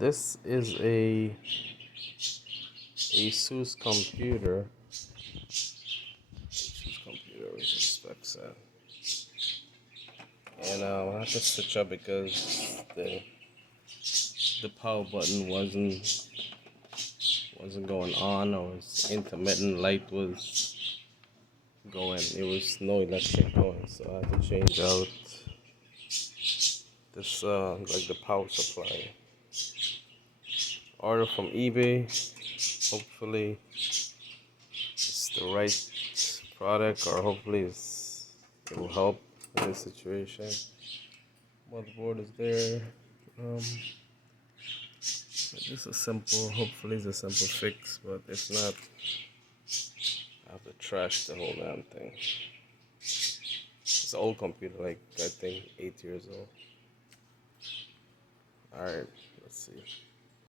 This is a Asus computer. Asus computer with the specs at. And I have to switch up because the power button wasn't going on, or was intermittent. Light was going. It was no electric going, so I had to change out this like the power supply. Order from eBay. Hopefully it's the right product, or hopefully it will help in this situation. Motherboard is there. Just a simple, hopefully it's a simple fix, but if not, I have to trash the whole damn thing. It's an old computer, like I think 8 years old. Alright, let's see.